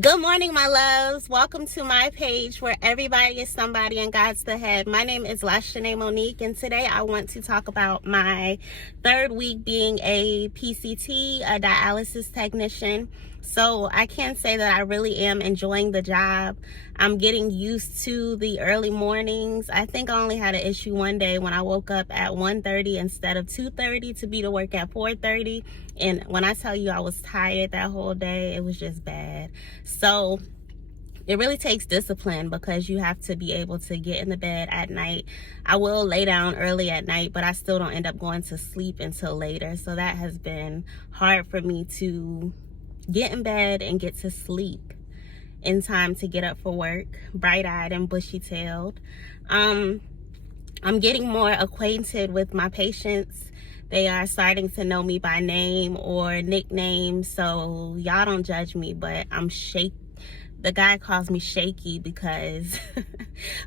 Good morning, my loves. Welcome to my page where everybody is somebody and God's the head. My name is Lashanae Monique, and today I want to talk about my third week being a PCT, a dialysis technician. So I can say that I really am enjoying the job. I'm getting used to the early mornings. I think I only had an issue one day when I woke up at 1:30 instead of 2:30 to be to work at 4:30. And when I tell you I was tired that whole day, it was just bad. So it really takes discipline because you have to be able to get in the bed at night. I will lay down early at night, but I still don't end up going to sleep until later. So that has been hard for me to get in bed and get to sleep in time to get up for work, bright-eyed and bushy-tailed. I'm getting more acquainted with my patients. They are starting to know me by name or nickname, so y'all don't judge me, but I'm shaky. The guy calls me shaky because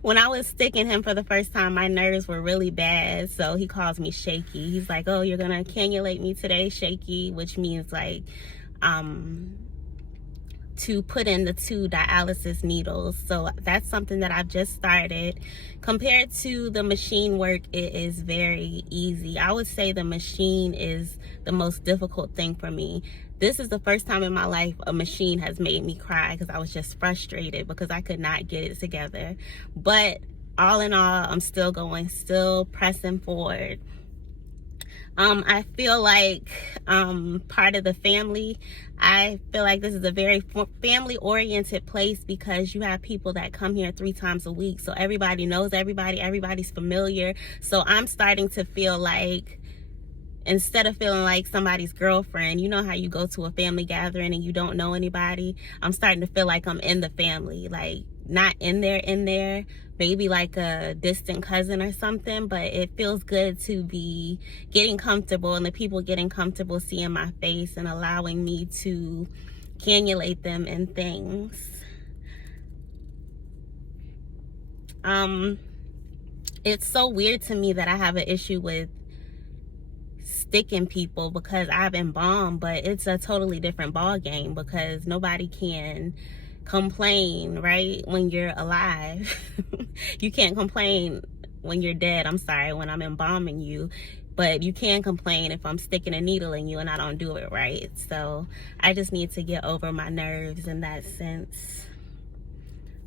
when I was sticking him for the first time, my nerves were really bad, so he calls me shaky. He's like, oh, you're gonna cannulate me today, shaky, which means like to put in the 2 dialysis needles. So that's something that I've just started. Compared to the machine work, it is very easy. I would say the machine is the most difficult thing for me. This is the first time in my life a machine has made me cry because I was just frustrated because I could not get it together. But all in all, I'm still going, still pressing forward. I feel like part of the family. I feel like this is a very family-oriented place because you have people that come here 3 times a week. So everybody knows everybody, everybody's familiar. So I'm starting to feel like, instead of feeling like somebody's girlfriend, you know how you go to a family gathering and you don't know anybody? I'm starting to feel like I'm in the family, like not in there, maybe like a distant cousin or something, but it feels good to be getting comfortable and the people getting comfortable seeing my face and allowing me to cannulate them and things. It's so weird to me that I have an issue with sticking people because I've embalmed, but it's a totally different ball game because nobody can complain, right, when you're alive. You can't complain when you're dead. I'm sorry, when I'm embalming you, but you can complain if I'm sticking a needle in you and I don't do it right. So I just need to get over my nerves in that sense.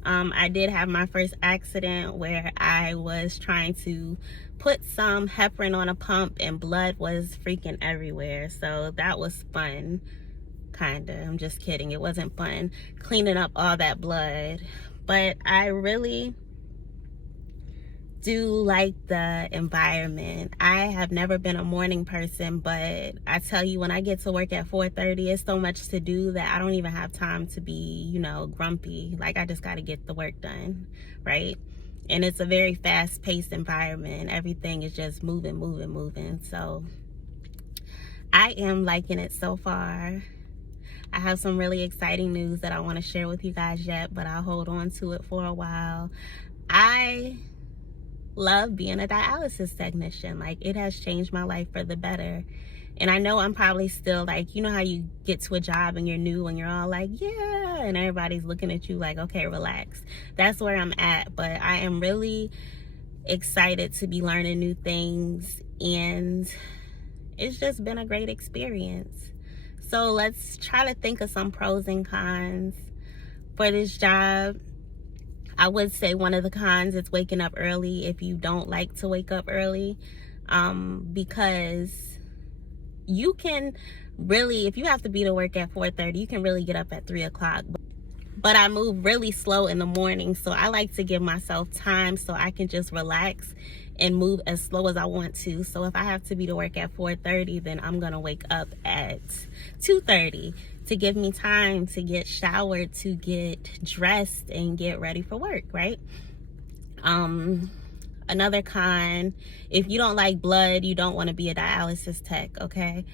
I did have my first accident where I was trying to put some heparin on a pump and blood was freaking everywhere. So that was fun, kinda. I'm just kidding. It wasn't fun cleaning up all that blood. But I really do like the environment. I have never been a morning person, but I tell you, when I get to work at 4:30, it's so much to do that I don't even have time to be, grumpy. Like, I just got to get the work done, right? And it's a very fast-paced environment. Everything is just moving. So I am liking it so far. I have some really exciting news that I want to share with you guys yet, but I'll hold on to it for a while. I love being a dialysis technician. Like, it has changed my life for the better. And I know I'm probably still like, you know how you get to a job and you're new and you're all like, yeah, and everybody's looking at you like, okay, relax. That's where I'm at. But I am really excited to be learning new things, and it's just been a great experience. So let's try to think of some pros and cons for this job. I would say one of the cons is waking up early if you don't like to wake up early, because you can really, if you have to be to work at 4:30, you can really get up at 3 o'clock. But I move really slow in the morning, so I like to give myself time so I can just relax and move as slow as I want to. So if I have to be to work at 4:30, then I'm gonna wake up at 2:30 to give me time to get showered, to get dressed and get ready for work, right? Another con, if you don't like blood, you don't want to be a dialysis tech, okay?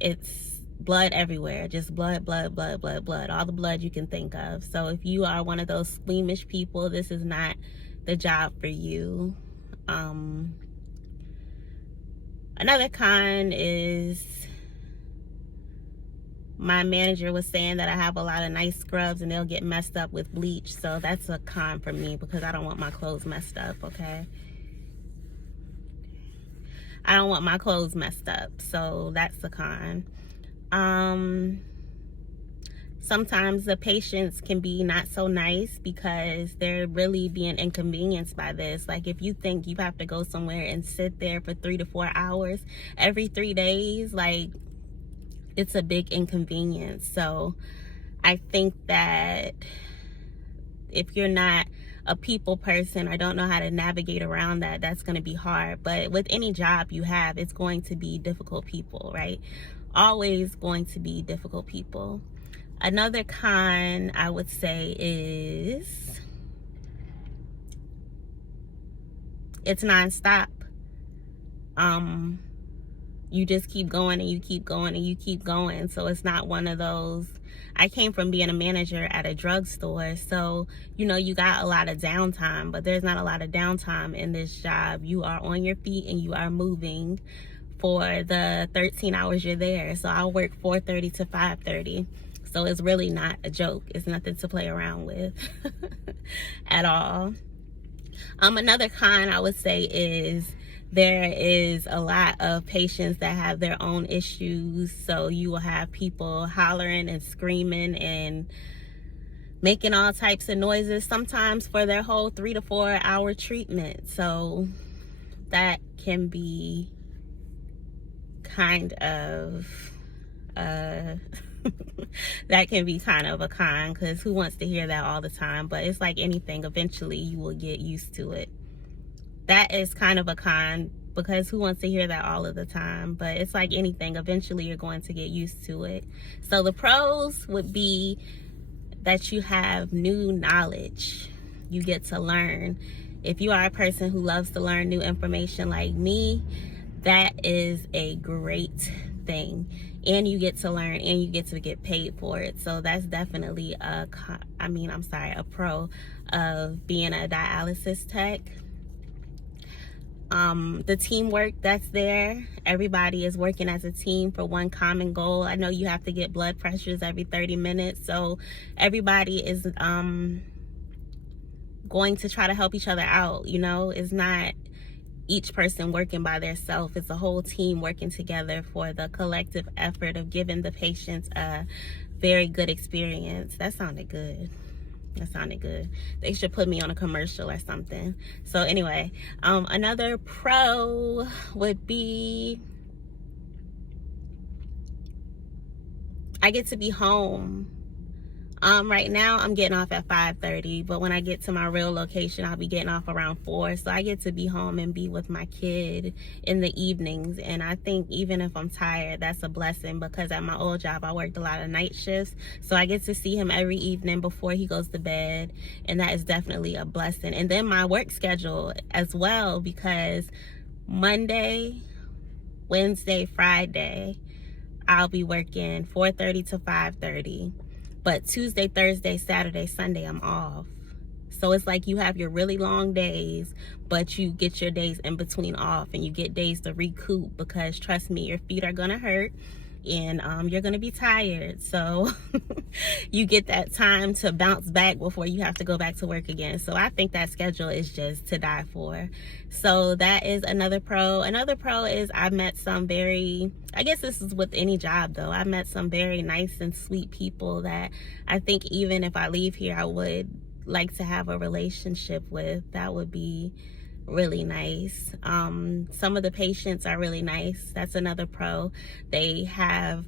It's blood everywhere, just blood, all the blood you can think of. So if you are one of those squeamish people, this is not the job for you. Another con is My manager was saying that I have a lot of nice scrubs and they'll get messed up with bleach. So that's a con for me because I don't want my clothes messed up, okay? I don't want my clothes messed up. So that's a con. Sometimes the patients can be not so nice because they're really being inconvenienced by this. Like if you think you have to go somewhere and sit there for 3 to 4 hours every 3 days, like it's a big inconvenience. So I think that if you're not a people person or don't know how to navigate around that, that's going to be hard. But with any job you have, it's going to be difficult people, right? Always going to be difficult people. Another con I would say is it's nonstop. You just keep going and you keep going and you keep going. So it's not one of those. I came from being a manager at a drugstore, so you know you got a lot of downtime, but there's not a lot of downtime in this job. You are on your feet and you are moving for the 13 hours you're there. So I'll work 4:30 to 5:30. So it's really not a joke. It's nothing to play around with at all. Another con I would say is there is a lot of patients that have their own issues. So you will have people hollering and screaming and making all types of noises, sometimes for their whole 3 to 4 hour treatment. So that can be kind of that can be kind of a con, because who wants to hear that all the time? But it's like anything, eventually you will get used to it. That is kind of a con, because who wants to hear that all of the time? But it's like anything, eventually you're going to get used to it. So the pros would be that you have new knowledge. You get to learn. If you are a person who loves to learn new information like me, that is a great thing. And you get to learn and you get to get paid for it. So that's definitely a pro of being a dialysis tech. The teamwork that's there, everybody is working as a team for one common goal. I know you have to get blood pressures every 30 minutes, so everybody is going to try to help each other out. You know, it's not each person working by themselves. It's a whole team working together for the collective effort of giving the patients a very good experience. That sounded good. That sounded good. They should put me on a commercial or something. So anyway, another pro would be I get to be home. Right now I'm getting off at 5:30, but when I get to my real location, I'll be getting off around 4. So I get to be home and be with my kid in the evenings. And I think even if I'm tired, that's a blessing, because at my old job, I worked a lot of night shifts. So I get to see him every evening before he goes to bed. And that is definitely a blessing. And then my work schedule as well, because Monday, Wednesday, Friday, I'll be working 4:30 to 5:30. But Tuesday, Thursday, Saturday, Sunday, I'm off. So it's like you have your really long days, but you get your days in between off, and you get days to recoup, because trust me, your feet are gonna hurt and you're gonna be tired. So you get that time to bounce back before you have to go back to work again. So I think that schedule is just to die for. So that is another pro. Another pro is I met some I guess this is with any job though, I met some very nice and sweet people that I think even if I leave here, I would like to have a relationship with. That would be really nice. Some of the patients are really nice. That's another pro. They have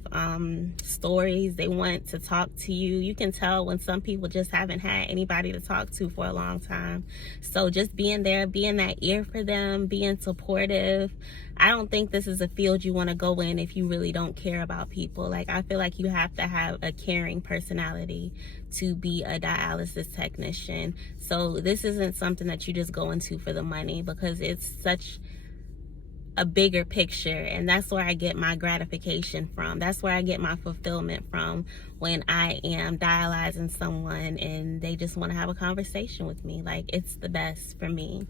stories. They want to talk to you. You can tell when some people just haven't had anybody to talk to for a long time. So just being there, being that ear for them, being supportive. I don't think this is a field you want to go in if you really don't care about people. Like, I feel like you have to have a caring personality to be a dialysis technician. So this isn't something that you just go into for the money, because it's such a bigger picture, and that's where I get my gratification from. That's where I get my fulfillment from, when I am dialyzing someone and they just want to have a conversation with me. Like, it's the best for me.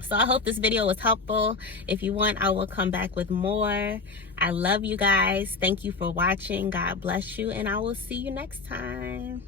So I hope this video was helpful. If you want, I will come back with more. I love you guys. Thank you for watching. God bless you, and I will see you next time.